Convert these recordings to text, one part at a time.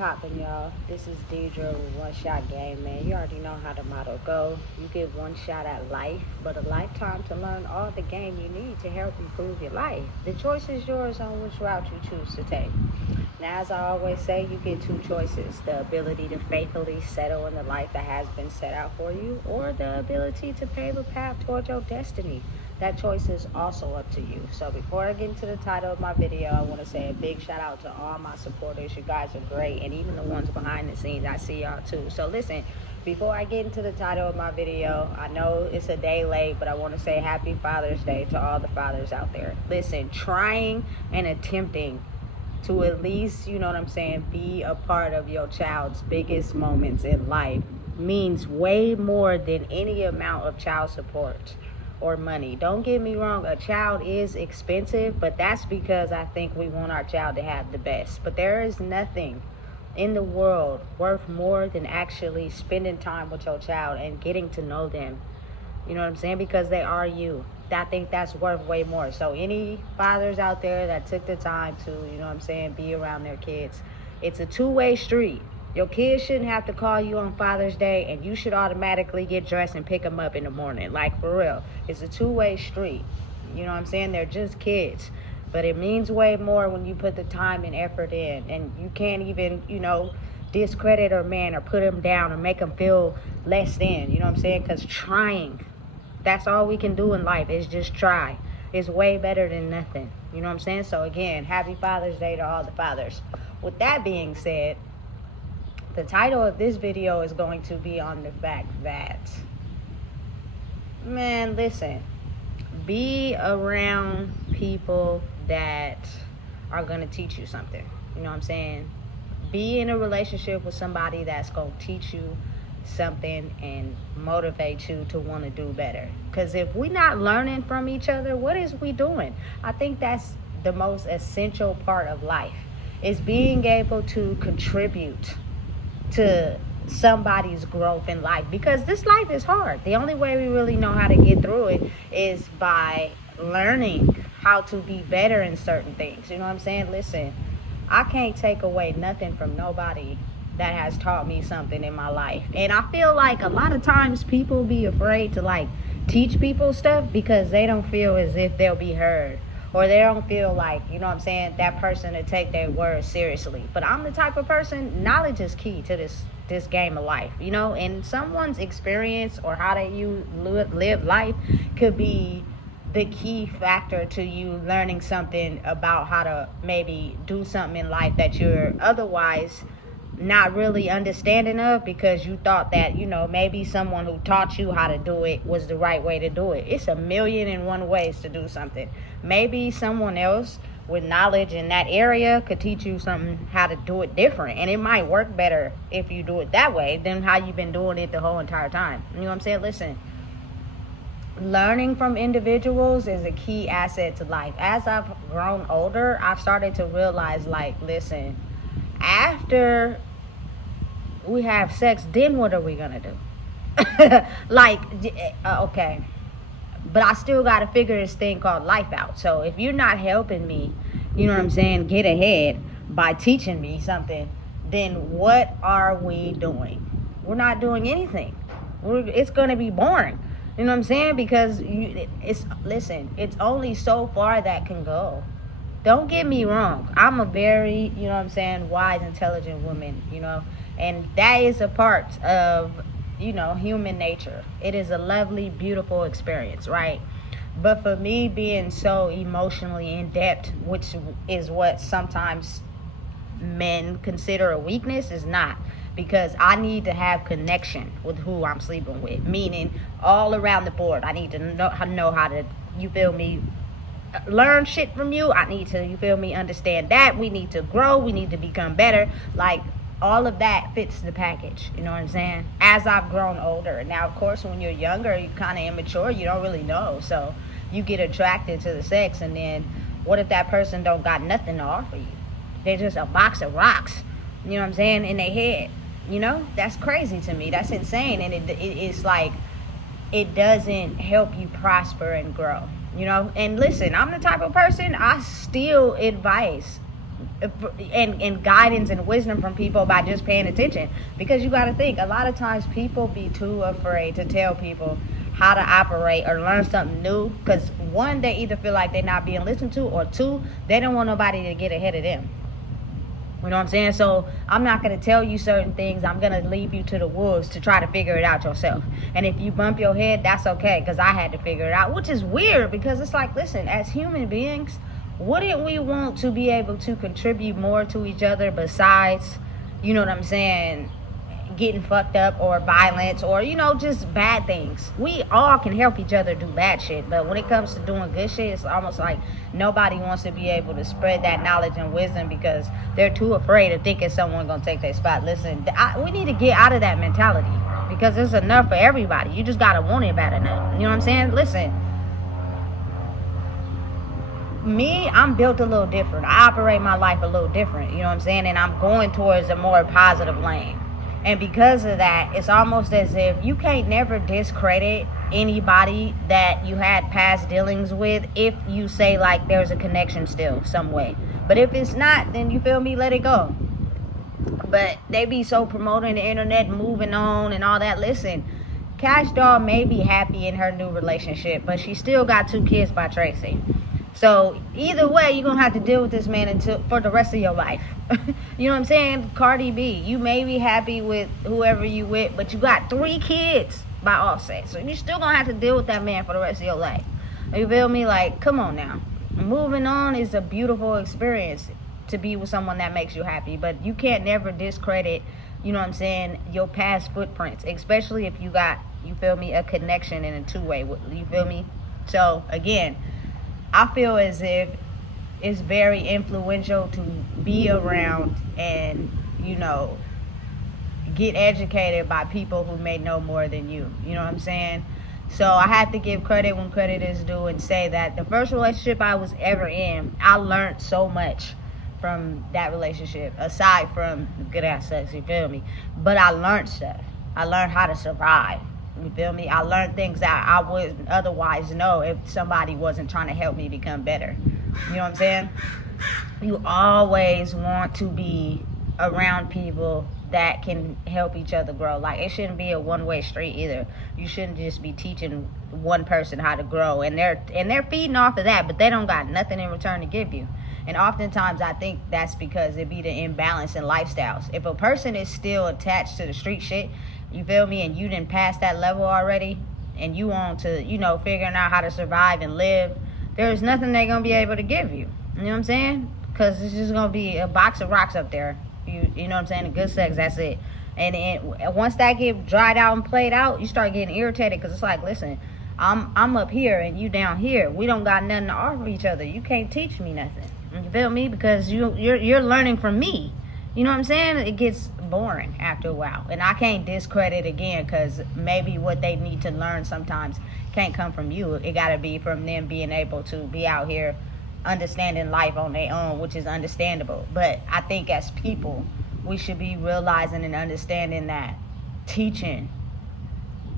poppin', y'all? This is Deidre with One Shot Game, man. You already know how the motto go. You get one shot at life, but a lifetime to learn all the game you need to help improve your life. The choice is yours on which route you choose to take. Now, as I always say, you get two choices: the ability to faithfully settle in the life that has been set out for you, or the ability to pave a path towards your destiny. That choice is also up to you. So before I get into the title of my video, I want to say a big shout out to all my supporters. You guys are great, and even the ones behind the scenes, I see y'all too. So listen, before I get into the title of my video, I know it's a day late, but I want to say happy Father's Day to all the fathers out there. Listen, trying and attempting to at least, you know what I'm saying, be a part of your child's biggest moments in life means way more than any amount of child support or money. Don't get me wrong, a child is expensive, but that's because I think we want our child to have the best. But there is nothing in the world worth more than actually spending time with your child and getting to know them. You know what I'm saying? Because they are you. I think that's worth way more. So any fathers out there that took the time to, you know what I'm saying, be around their kids, it's a two-way street. Your kids shouldn't have to call you on Father's Day, and you should automatically get dressed and pick them up in the morning. Like, for real. It's a two-way street. You know what I'm saying? They're just kids. But it means way more when you put the time and effort in. And you can't even, discredit a man or put him down or make him feel less than. You know what I'm saying? Because trying, that's all we can do in life is just try. It's way better than nothing. You know what I'm saying? So, again, happy Father's Day to all the fathers. With that being said, the title of this video is going to be on the fact that, man, listen, be around people that are going to teach you something. You know what I'm saying? Be in a relationship with somebody that's going to teach you something and motivate you to want to do better. Because if we're not learning from each other, what is we doing? I think that's the most essential part of life, is being able to contribute to somebody's growth in life, because this life is hard. The only way we really know how to get through it is by learning how to be better in certain things. You know what I'm saying? Listen, I can't take away nothing from nobody that has taught me something in my life. And I feel like a lot of times people be afraid to teach people stuff because they don't feel as if they'll be heard, or they don't feel like, you know what I'm saying, that person to take their words seriously. But I'm the type of person, knowledge is key to this game of life, and someone's experience or how they live life could be the key factor to you learning something about how to maybe do something in life that you're otherwise not really understanding of, because you thought that, maybe someone who taught you how to do it was the right way to do it. It's 1,000,001 ways to do something. Maybe someone else with knowledge in that area could teach you something, how to do it different, and it might work better if you do it that way than how you've been doing it the whole entire time. You know what I'm saying? Listen, learning from individuals is a key asset to life. As I've grown older, I've started to realize, listen, after we have sex, then what are we gonna do? Okay, but I still gotta figure this thing called life out. So if you're not helping me, you know what I'm saying, get ahead by teaching me something, then what are we doing? We're not doing anything. It's gonna be boring. You know what I'm saying? Because it's only so far that can go. Don't get me wrong. I'm a very, you know what I'm saying, wise, intelligent woman, and that is a part of, human nature. It is a lovely, beautiful experience, right? But for me, being so emotionally in depth, which is what sometimes men consider a weakness, is not. Because I need to have connection with who I'm sleeping with, meaning all around the board. I need to know how to, you feel me, learn shit from you. I need to, you feel me, understand that. We need to grow. We need to become better. All of that fits the package. You know what I'm saying? As I've grown older. Now, of course, when you're younger, you're kind of immature. You don't really know. So you get attracted to the sex. And then what if that person don't got nothing to offer you? They're just a box of rocks, you know what I'm saying, in their head. That's crazy to me. That's insane. And it's like, it doesn't help you prosper and grow. And listen, I'm the type of person, I still advise and guidance and wisdom from people by just paying attention. Because you got to think, a lot of times people be too afraid to tell people how to operate or learn something new, because one, they either feel like they're not being listened to, or two, they don't want nobody to get ahead of them. You know what I'm saying? So I'm not going to tell you certain things. I'm going to leave you to the wolves to try to figure it out yourself. And if you bump your head, that's okay, because I had to figure it out, which is weird, because it's like, listen, as human beings, wouldn't we want to be able to contribute more to each other besides, you know what I'm saying, getting fucked up or violence or, you know, just bad things? We all can help each other do bad shit, but when it comes to doing good shit, it's almost like nobody wants to be able to spread that knowledge and wisdom because they're too afraid of thinking someone gonna take their spot. Listen, we need to get out of that mentality, because there's enough for everybody. You just gotta want it bad enough. You know what I'm saying? Listen, me, I'm built a little different. I operate my life a little different, you know what I'm saying? And I'm going towards a more positive lane. And because of that, it's almost as if you can't never discredit anybody that you had past dealings with if you say, like, there's a connection still some way. But if it's not, then, you feel me, let it go. But they be so promoting the internet, moving on and all that. Listen, Cash Doll may be happy in her new relationship, but she still got 2 kids by Tracy. So either way, you're going to have to deal with this man for the rest of your life. You know what I'm saying? Cardi B, you may be happy with whoever you with, but you got 3 kids by Offset. So you're still going to have to deal with that man for the rest of your life. You feel me? Like, come on now. Moving on is a beautiful experience, to be with someone that makes you happy. But you can't never discredit, you know what I'm saying, your past footprints. Especially if you got, you feel me, a connection in a 2-way. You feel me? So, again, I feel as if it's very influential to be around and, you know, get educated by people who may know more than you. You know what I'm saying? So I have to give credit when credit is due and say that the first relationship I was ever in, I learned so much from that relationship, aside from good ass sex, you feel me? But I learned stuff. I learned how to survive. You feel me? I learned things that I wouldn't otherwise know if somebody wasn't trying to help me become better. You know what I'm saying? You always want to be around people that can help each other grow. Like, it shouldn't be a one-way street either. You shouldn't just be teaching one person how to grow, and they're feeding off of that, but they don't got nothing in return to give you. And oftentimes I think that's because it be the imbalance in lifestyles. If a person is still attached to the street shit, you feel me, and you didn't pass that level already, and you want to, you know, figuring out how to survive and live, there's nothing they're going to be able to give you. You know what I'm saying? Because it's just going to be a box of rocks up there. You know what I'm saying? And good sex, that's it. And once that get dried out and played out, you start getting irritated, because it's like, listen, I'm up here and you down here. We don't got nothing to offer each other. You can't teach me nothing. You feel me? Because you're learning from me. You know what I'm saying? It gets boring after a while. And I can't discredit again, because maybe what they need to learn sometimes can't come from you. It got to be from them being able to be out here understanding life on their own, which is understandable. But I think as people, we should be realizing and understanding that teaching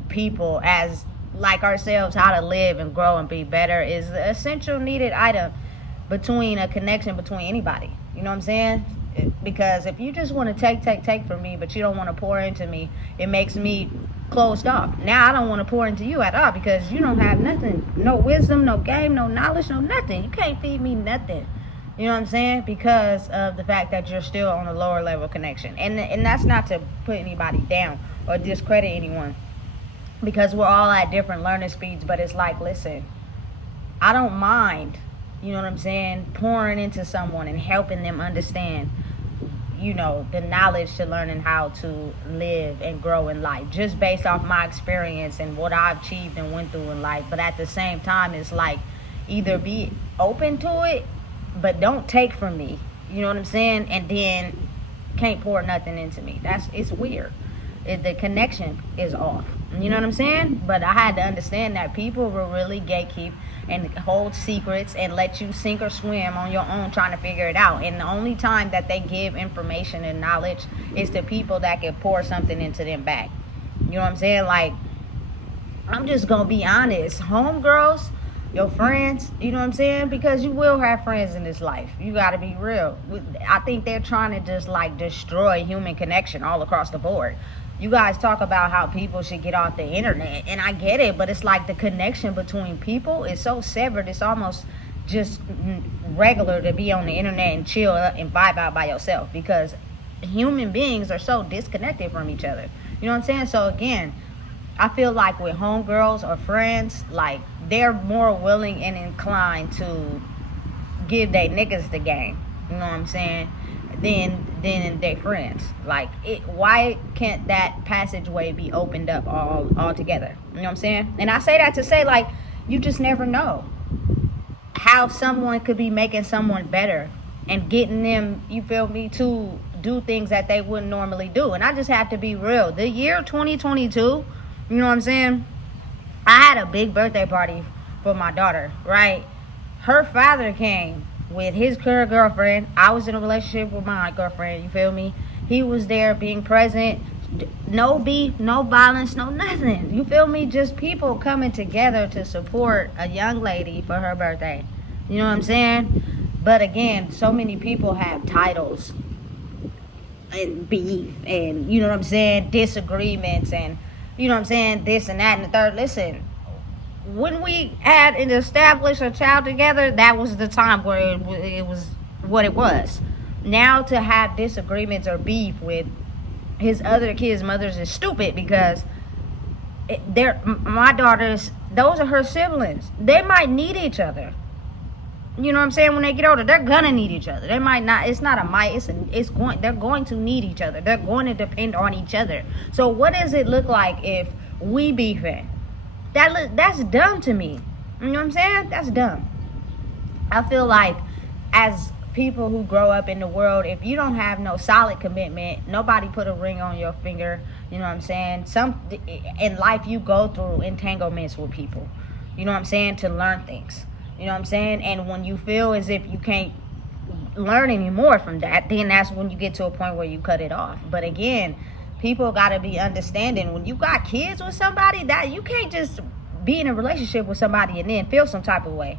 people as like ourselves how to live and grow and be better is the essential needed item between a connection between anybody. You know what I'm saying? Because if you just want to take from me, but you don't want to pour into me, it makes me closed off. Now I don't want to pour into you at all, because you don't have nothing, no wisdom, no game, no knowledge, no nothing. You can't feed me nothing. You know what I'm saying? Because of the fact that you're still on a lower level connection. And that's not to put anybody down or discredit anyone, because we're all at different learning speeds. But it's like, listen, I don't mind, you know what I'm saying, pouring into someone and helping them understand, you know, the knowledge to learning how to live and grow in life, just based off my experience and what I've achieved and went through in life. But at the same time, it's like, either be open to it, but don't take from me, you know what I'm saying, and then can't pour nothing into me. It's weird. The connection is off. You know what I'm saying? But I had to understand that people will really gatekeep and hold secrets and let you sink or swim on your own trying to figure it out. And the only time that they give information and knowledge is to people that can pour something into them back. You know what I'm saying? Like, I'm just going to be honest. Homegirls Your friends, you know what I'm saying? Because you will have friends in this life. You got to be real. I think they're trying to just like destroy human connection all across the board. You guys talk about how people should get off the internet, and I get it, but it's like the connection between people is so severed. It's almost just regular to be on the internet and chill and vibe out by yourself, because human beings are so disconnected from each other. You know what I'm saying? So again, I feel like with homegirls or friends, like they're more willing and inclined to give their niggas the game. You know what I'm saying? Than their friends. Like, why can't that passageway be opened up all together? You know what I'm saying? And I say that to say, like, you just never know how someone could be making someone better and getting them, you feel me, to do things that they wouldn't normally do. And I just have to be real. The year 2022, you know what I'm saying? I had a big birthday party for my daughter, right? Her father came with his current girlfriend. I was in a relationship with my girlfriend, you feel me? He was there being present. No beef, no violence, no nothing. You feel me? Just people coming together to support a young lady for her birthday. You know what I'm saying? But again, so many people have titles and beef and, you know what I'm saying, disagreements and, you know what I'm saying, this and that and the third. Listen, when we had and established a child together, that was the time where it was what it was. Now to have disagreements or beef with his other kids' mothers is stupid, because my daughters, those are her siblings. They might need each other. You know what I'm saying? When they get older, they're gonna need each other. They might not. It's not a might. They're going to need each other. They're going to depend on each other. So what does it look like if we beefing? That's dumb to me. You know what I'm saying? That's dumb. I feel like as people who grow up in the world, if you don't have no solid commitment, nobody put a ring on your finger, you know what I'm saying? In life you go through entanglements with people, you know what I'm saying, to learn things, you know what I'm saying? And when you feel as if you can't learn anymore from that, then that's when you get to a point where you cut it off. But again, people got to be understanding. When you got kids with somebody, that you can't just be in a relationship with somebody and then feel some type of way.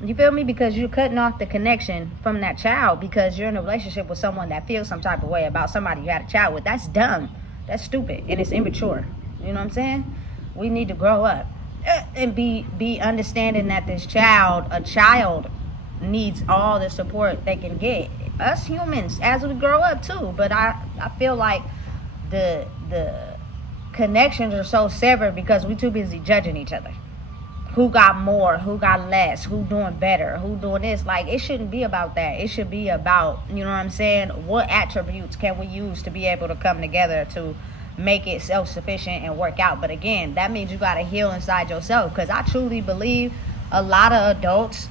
You feel me? Because you're cutting off the connection from that child because you're in a relationship with someone that feels some type of way about somebody you had a child with. That's dumb. That's stupid. And it's immature. You know what I'm saying? We need to grow up and be understanding that a child needs all the support they can get. Us humans, as we grow up too. But I feel like the connections are so severed because we're too busy judging each other. Who got more, who got less, who doing better, who doing this. Like, it shouldn't be about that. It should be about, you know what I'm saying, what attributes can we use to be able to come together to make it self-sufficient and work out. But again, that means you got to heal inside yourself, because I truly believe a lot of adults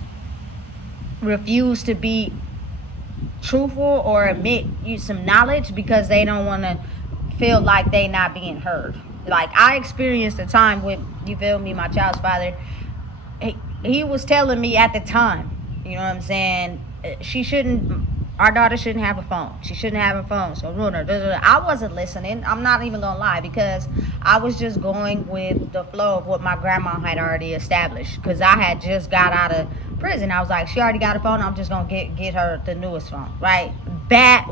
refuse to be truthful or admit some knowledge because they don't want to feel like they not being heard. Like, I experienced a time with, you feel me, my child's father. He was telling me at the time, you know what I'm saying, our daughter shouldn't have a phone. She shouldn't have a phone. So I wasn't listening. I'm not even going to lie, because I was just going with the flow of what my grandma had already established, because I had just got out of prison. I was like, she already got a phone. I'm just going to get her the newest phone, right?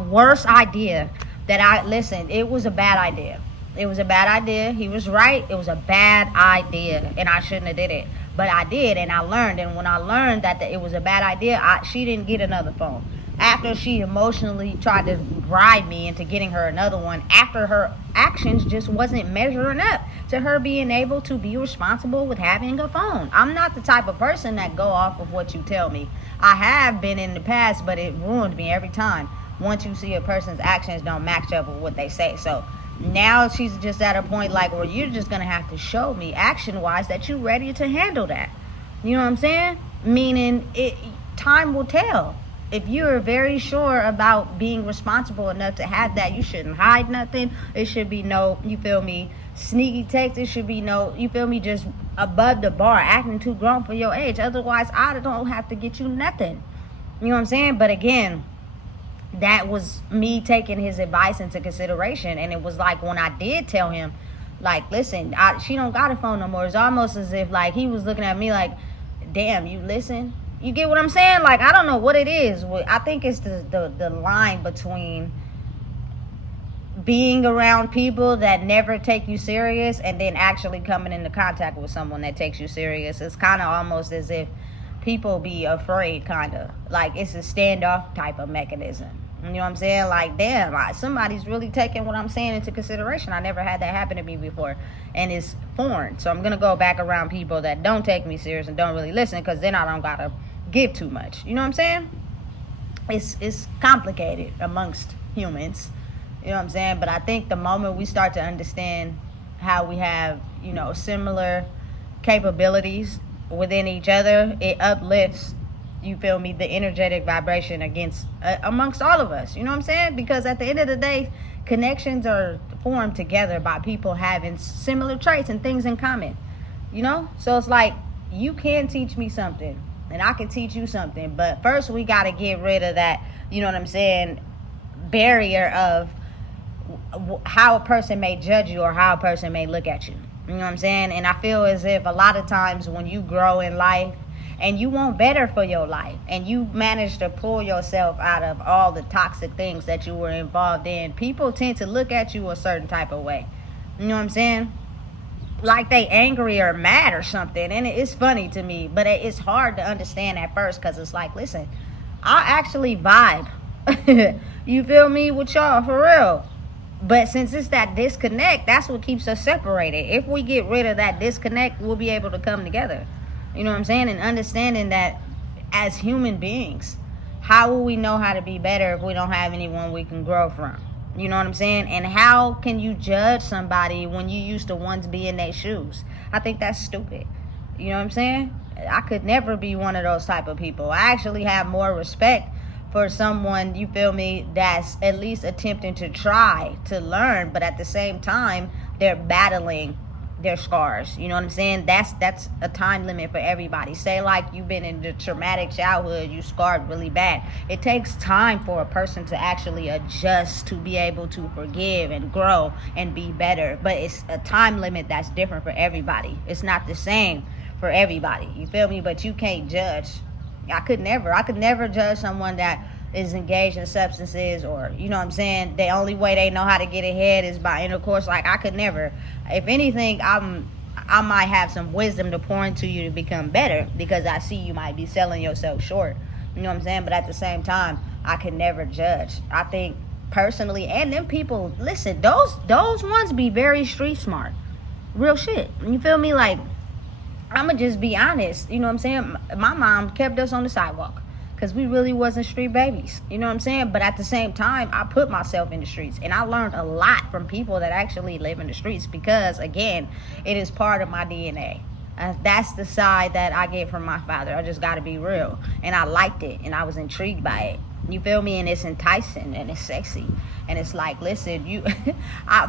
Worst idea listen, it was a bad idea. It was a bad idea. He was right. It was a bad idea, and I shouldn't have did it. But I did, and I learned. And when I learned that it was a bad idea, she didn't get another phone. After she emotionally tried to bribe me into getting her another one, after her actions just wasn't measuring up to her being able to be responsible with having a phone. I'm not the type of person that go off of what you tell me. I have been in the past, but it ruined me every time. Once you see a person's actions don't match up with what they say. So now she's just at a point like where you're just going to have to show me action-wise that you're ready to handle that. You know what I'm saying? Meaning, time will tell. If you're very sure about being responsible enough to have that, you shouldn't hide nothing. It should be no, you feel me, sneaky text. It should be no, you feel me, just above the bar, acting too grown for your age. Otherwise, I don't have to get you nothing. You know what I'm saying? But again, that was me taking his advice into consideration. And it was like, when I did tell him, like, listen, she don't got a phone no more. It's almost as if like he was looking at me like, damn, you listen. You get what I'm saying? Like, I don't know what it is. I think it's the line between being around people that never take you serious and then actually coming into contact with someone that takes you serious. It's kind of almost as if people be afraid, kind of. Like, it's a standoff type of mechanism. You know what I'm saying? Like, damn, somebody's really taking what I'm saying into consideration. I never had that happen to me before. And it's foreign. So I'm going to go back around people that don't take me serious and don't really listen, because then I don't got to give too much. You know what I'm saying? It's complicated amongst humans. You know what I'm saying? But I think the moment we start to understand how we have, you know, similar capabilities within each other, it uplifts, you feel me, the energetic vibration amongst all of us. You know what I'm saying? Because at the end of the day, connections are formed together by people having similar traits and things in common. You know? So it's like, you can teach me something and I can teach you something. But first we got to get rid of that, you know what I'm saying, barrier of how a person may judge you or how a person may look at you. You know what I'm saying? And I feel as if a lot of times when you grow in life and you want better for your life and you manage to pull yourself out of all the toxic things that you were involved in, people tend to look at you a certain type of way. You know what I'm saying? Like they angry or mad or something. And it's funny to me, but it's hard to understand at first, because it's like, listen, I actually vibe. You feel me, with y'all for real. But since it's that disconnect, that's what keeps us separated. If we get rid of that disconnect, we'll be able to come together. You know what I'm saying? And understanding that as human beings, how will we know how to be better if we don't have anyone we can grow from? You know what I'm saying? And how can you judge somebody when you used to once be in their shoes? I think that's stupid. You know what I'm saying? I could never be one of those type of people. I actually have more respect for someone, you feel me, that's at least attempting to try to learn, but at the same time, they're battling their scars. You know what I'm saying? That's a time limit for everybody. Say like you've been in the traumatic childhood, you scarred really bad. It takes time for a person to actually adjust to be able to forgive and grow and be better. But it's a time limit that's different for everybody. It's not the same for everybody. You feel me? But you can't judge. I could never judge someone that is engaged in substances, or, you know what I'm saying, the only way they know how to get ahead is by intercourse. Like, I could never. If anything, I might have some wisdom to pour into you to become better, because I see you might be selling yourself short. You know what I'm saying? But at the same time, I could never judge. I think personally, and them people, listen, those ones be very street smart. Real shit. You feel me? Like, I'ma just be honest. You know what I'm saying? My mom kept us on the sidewalk because we really wasn't street babies. You know what I'm saying? But at the same time, I put myself in the streets, and I learned a lot from people that actually live in the streets, because, again, it is part of my DNA. That's the side that I get from my father. I just got to be real. And I liked it, and I was intrigued by it. You feel me? And it's enticing, and it's sexy. And it's like, listen,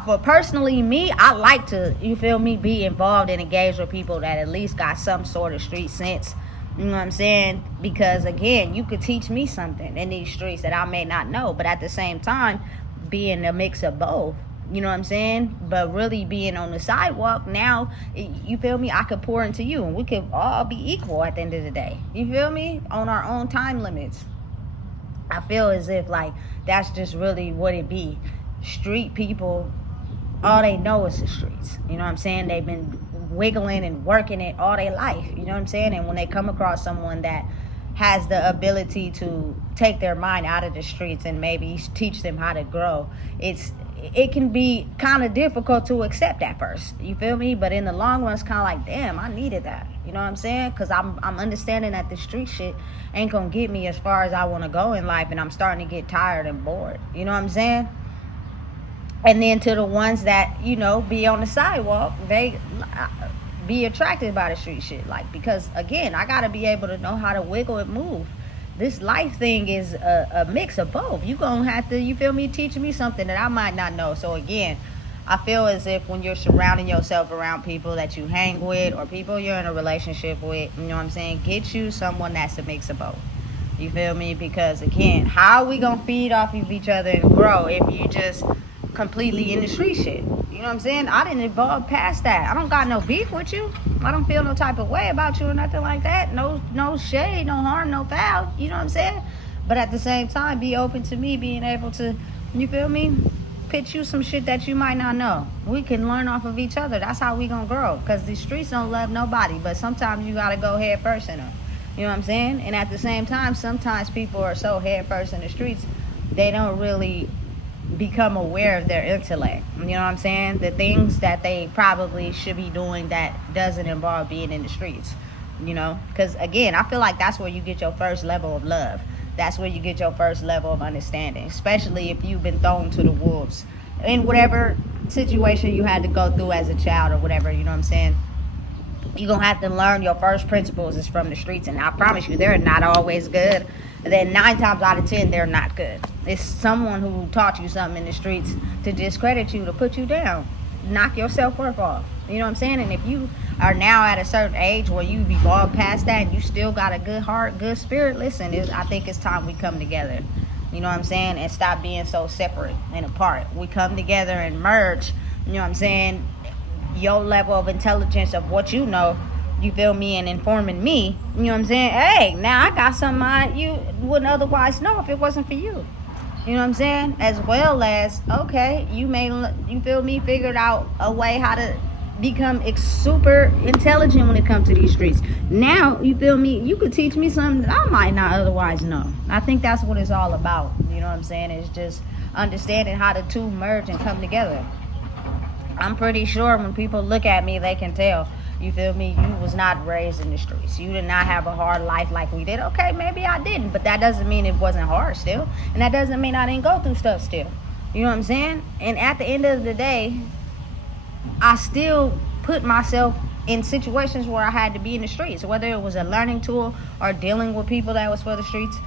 for personally me, I like to, you feel me, be involved and engaged with people that at least got some sort of street sense. You know what I'm saying? Because, again, you could teach me something in these streets that I may not know. But at the same time, being a mix of both. You know what I'm saying? But really being on the sidewalk now, you feel me? I could pour into you, and we could all be equal at the end of the day. You feel me? On our own time limits. I feel as if, like, that's just really what it be. Street people, all they know is the streets. You know what I'm saying? They've been wiggling and working it all their life. You know what I'm saying? And when they come across someone that has the ability to take their mind out of the streets and maybe teach them how to grow, it can be kind of difficult to accept at first. You feel me? But in the long run, it's kind of like, damn, I needed that. You know what I'm saying? Because I'm understanding that the street shit ain't gonna get me as far as I want to go in life, and I'm starting to get tired and bored. You know what I'm saying? And then to the ones that, you know, be on the sidewalk, they be attracted by the street shit. Like, because, again, I got to be able to know how to wiggle and move. This life thing is a mix of both. You going to have to, you feel me, teach me something that I might not know. So, again, I feel as if when you're surrounding yourself around people that you hang with or people you're in a relationship with, you know what I'm saying, get you someone that's a mix of both. You feel me? Because, again, how are we going to feed off of each other and grow if you just completely in the street shit. You know what I'm saying? I didn't evolve past that. I don't got no beef with you. I don't feel no type of way about you or nothing like that. No shade, no harm, no foul. You know what I'm saying? But at the same time, be open to me being able to, you feel me? Pitch you some shit that you might not know. We can learn off of each other. That's how we gonna grow. Because the streets don't love nobody. But sometimes you gotta go head first in them. You know what I'm saying? And at the same time, sometimes people are so head first in the streets, they don't really become aware of their intellect. You know what I'm saying? The things that they probably should be doing that doesn't involve being in the streets. You know? Because again, I feel like that's where you get your first level of love. That's where you get your first level of understanding, especially if you've been thrown to the wolves in whatever situation you had to go through as a child or whatever. You know what I'm saying? You're going to have to learn your first principles is from the streets. And I promise you, they're not always good. And then 9 times out of 10, they're not good. It's someone who taught you something in the streets to discredit you, to put you down, knock your self-worth off. You know what I'm saying? And if you are now at a certain age where you've evolved past that and you still got a good heart, good spirit, listen, I think it's time we come together. You know what I'm saying? And stop being so separate and apart. We come together and merge, you know what I'm saying, your level of intelligence of what you know, you feel me, and informing me, you know what I'm saying? Hey, now I got something you wouldn't otherwise know if it wasn't for you. You know what I'm saying? As well as, okay, you feel me, figured out a way how to become super intelligent when it comes to these streets. Now, you feel me, you could teach me something that I might not otherwise know. I think that's what it's all about. You know what I'm saying? It's just understanding how the two merge and come together. I'm pretty sure when people look at me, they can tell, you feel me, you was not raised in the streets. You did not have a hard life like we did. Okay, maybe I didn't, but that doesn't mean it wasn't hard still. And that doesn't mean I didn't go through stuff still. You know what I'm saying? And at the end of the day, I still put myself in situations where I had to be in the streets, whether it was a learning tool or dealing with people that was for the streets,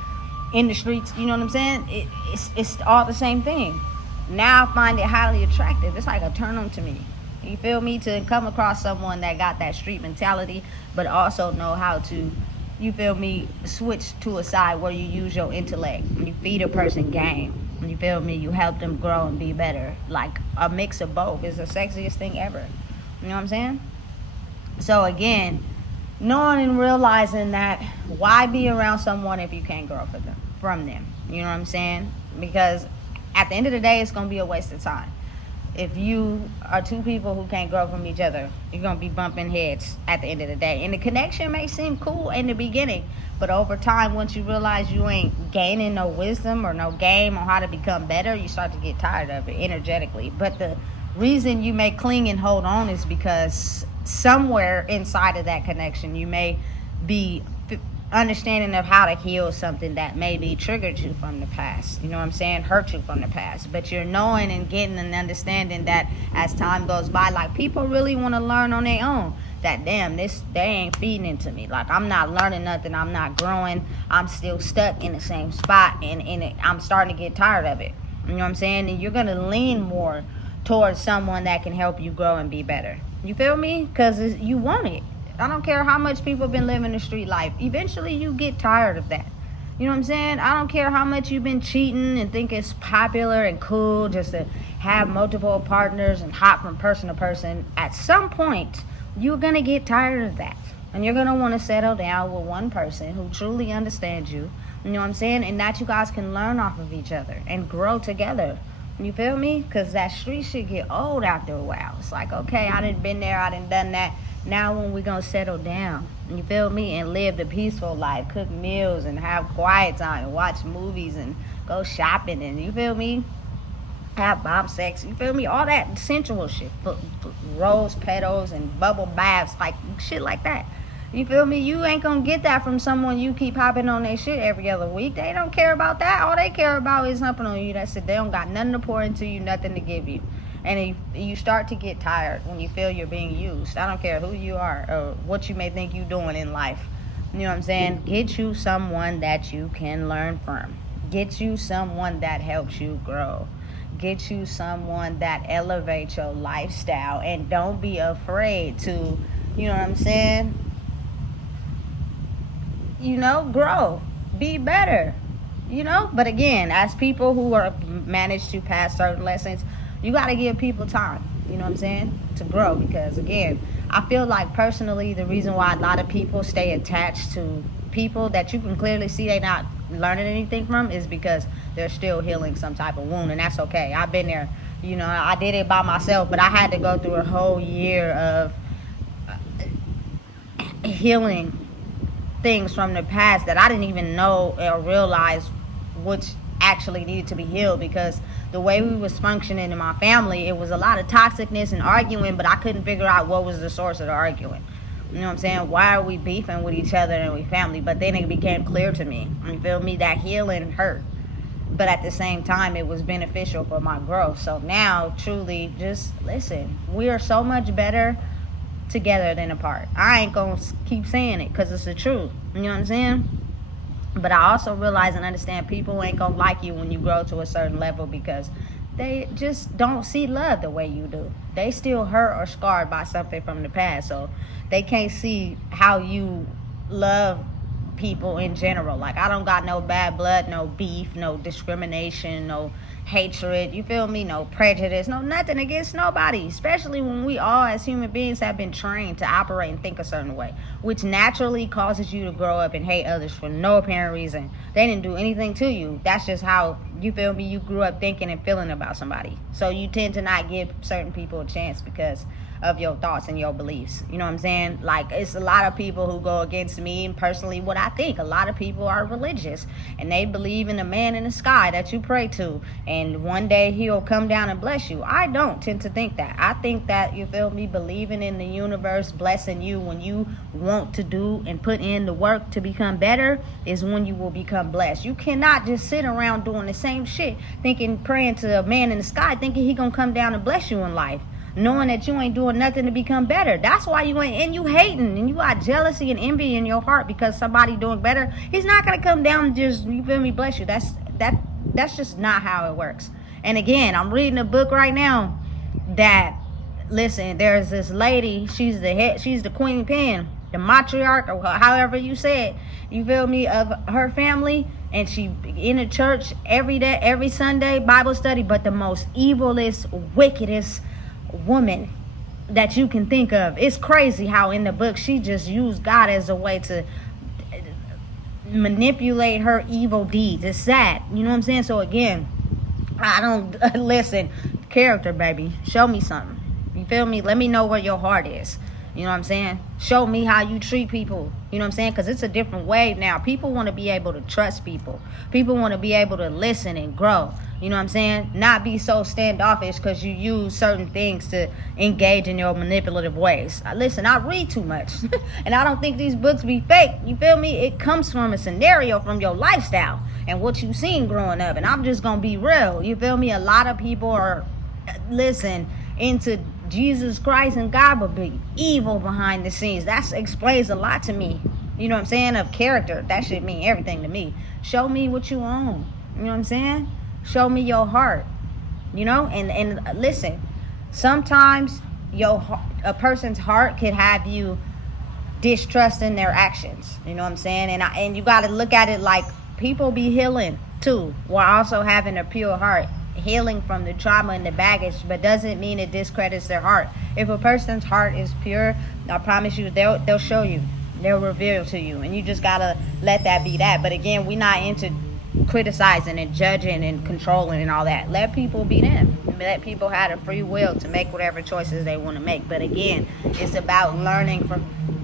in the streets. You know what I'm saying? It's all the same thing. Now I find it highly attractive. It's like a turn on to me. You feel me? To come across someone that got that street mentality, but also know how to, you feel me, switch to a side where you use your intellect. You feed a person game. You feel me? You help them grow and be better. Like a mix of both is the sexiest thing ever. You know what I'm saying? So again, knowing and realizing that why be around someone if you can't grow from them? You know what I'm saying? Because at the end of the day, it's going to be a waste of time. If you are two people who can't grow from each other, you're going to be bumping heads at the end of the day. And the connection may seem cool in the beginning, but over time, once you realize you ain't gaining no wisdom or no game on how to become better, you start to get tired of it energetically. But the reason you may cling and hold on is because somewhere inside of that connection, you may be understanding of how to heal something that maybe triggered you from the past, you know what I'm saying, hurt you from the past. But you're knowing and getting an understanding that as time goes by, like, people really want to learn on their own, that damn, they ain't feeding into me. Like, I'm not learning nothing, I'm not growing, I'm still stuck in the same spot, and I'm starting to get tired of it. You know what I'm saying? And you're going to lean more towards someone that can help you grow and be better. You feel me? Because you want it. I don't care how much people have been living the street life. Eventually, you get tired of that. You know what I'm saying? I don't care how much you've been cheating and think it's popular and cool just to have multiple partners and hop from person to person. At some point, you're going to get tired of that. And you're going to want to settle down with one person who truly understands you. You know what I'm saying? And that you guys can learn off of each other and grow together. You feel me? Because that street shit get old after a while. It's like, okay, I done been there, I done done that. Now when we gonna settle down, you feel me, and live the peaceful life, cook meals and have quiet time and watch movies and go shopping and, you feel me, have bomb sex, you feel me, all that sensual shit, rose petals and bubble baths, like shit like that. You feel me? You ain't gonna get that from someone you keep hopping on their shit every other week. They don't care about that. All they care about is humping on you. That's it. They don't got nothing to pour into you, nothing to give you. And you start to get tired when you feel you're being used. I don't care who you are or what you may think you're doing in life. You know what I'm saying? Get you someone that you can learn from. Get you someone that helps you grow. Get you someone that elevates your lifestyle. And don't be afraid to, you know what I'm saying, you know, grow. Be better. You know? But again, as people who are managed to pass certain lessons, You got to give people time, you know what I'm saying, to grow. Because again, I feel like personally the reason why a lot of people stay attached to people that you can clearly see they not learning anything from is because they're still healing some type of wound, and that's okay. I've been there. You know, I did it by myself, but I had to go through a whole year of healing things from the past that I didn't even know or realize which actually needed to be healed, because the way we was functioning in my family, it was a lot of toxicness and arguing, but I couldn't figure out what was the source of the arguing. You know what I'm saying? Why are we beefing with each other and we family? But then it became clear to me, you feel me, that healing hurt, but at the same time it was beneficial for my growth. So now truly, just listen, we are so much better together than apart. I ain't gonna keep saying it because it's the truth, you know what I'm saying? But I also realize and understand people ain't gonna like you when you grow to a certain level, because they just don't see love the way you do. They still hurt or scarred by something from the past, so they can't see how you love people in general. Like, I don't got no bad blood, no beef, no discrimination, no hatred, you feel me, no prejudice, no nothing against nobody, especially when we all as human beings have been trained to operate and think a certain way, which naturally causes you to grow up and hate others for no apparent reason. They didn't do anything to you. That's just how, you feel me, you grew up thinking and feeling about somebody. So you tend to not give certain people a chance because of your thoughts and your beliefs. You know what I'm saying? Like, it's a lot of people who go against me and personally what I think. A lot of people are religious and they believe in a man in the sky that you pray to, and one day he'll come down and bless you. I don't tend to think that. I think that, you feel me, believing in the universe blessing you when you want to do and put in the work to become better is when you will become blessed. You cannot just sit around doing the same shit, thinking, praying to a man in the sky, thinking he gonna come down and bless you in life, knowing that you ain't doing nothing to become better. That's why you ain't, and you hating and you got jealousy and envy in your heart because somebody doing better. He's not gonna come down and just, you feel me, bless you. That's just not how it works. And again, I'm reading a book right now that, listen, there's this lady, she's the head, she's the queen pen, the matriarch, or however you say it, you feel me, of her family, and she in the church every day, every Sunday, Bible study, but the most evilest, wickedest woman that you can think of. It's crazy how in the book she just used God as a way to manipulate her evil deeds. It's sad, you know what I'm saying? So again, I don't listen, character, baby, show me something, you feel me? Let me know where your heart is, you know what I'm saying? Show me how you treat people, you know what I'm saying? Because it's a different wave now. People want to be able to trust people. People want to be able to listen and grow, you know what I'm saying? Not be so standoffish because you use certain things to engage in your manipulative ways. Listen, I read too much and I don't think these books be fake, you feel me? It comes from a scenario, from your lifestyle and what you've seen growing up. And I'm just gonna be real, you feel me? A lot of people are, listen, into Jesus Christ and God, but be evil behind the scenes. That explains a lot to me, you know what I'm saying, of character. That should mean everything to me. Show me what you own, you know what I'm saying? Show me your heart, you know? And listen, sometimes a person's heart could have you distrusting their actions, you know what I'm saying? And you got to look at it like people be healing too, while also having a pure heart, healing from the trauma and the baggage, but doesn't mean it discredits their heart. If a person's heart is pure, I promise you, they'll show you, they'll reveal to you, and you just gotta let that be that. But again, we're not into criticizing and judging and controlling and all that. Let people be them. Let people have the free will to make whatever choices they want to make. But again, it's about learning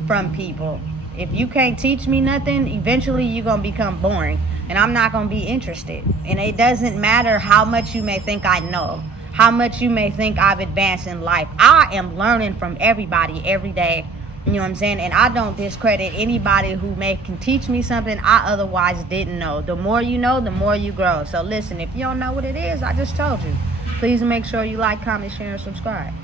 from people. If you can't teach me nothing, eventually you're gonna become boring, and I'm not gonna be interested. And it doesn't matter how much you may think I know, how much you may think I've advanced in life. I am learning from everybody every day. You know what I'm saying? And I don't discredit anybody who can teach me something I otherwise didn't know. The more you know, the more you grow. So listen, if you don't know what it is, I just told you. Please make sure you like, comment, share, and subscribe.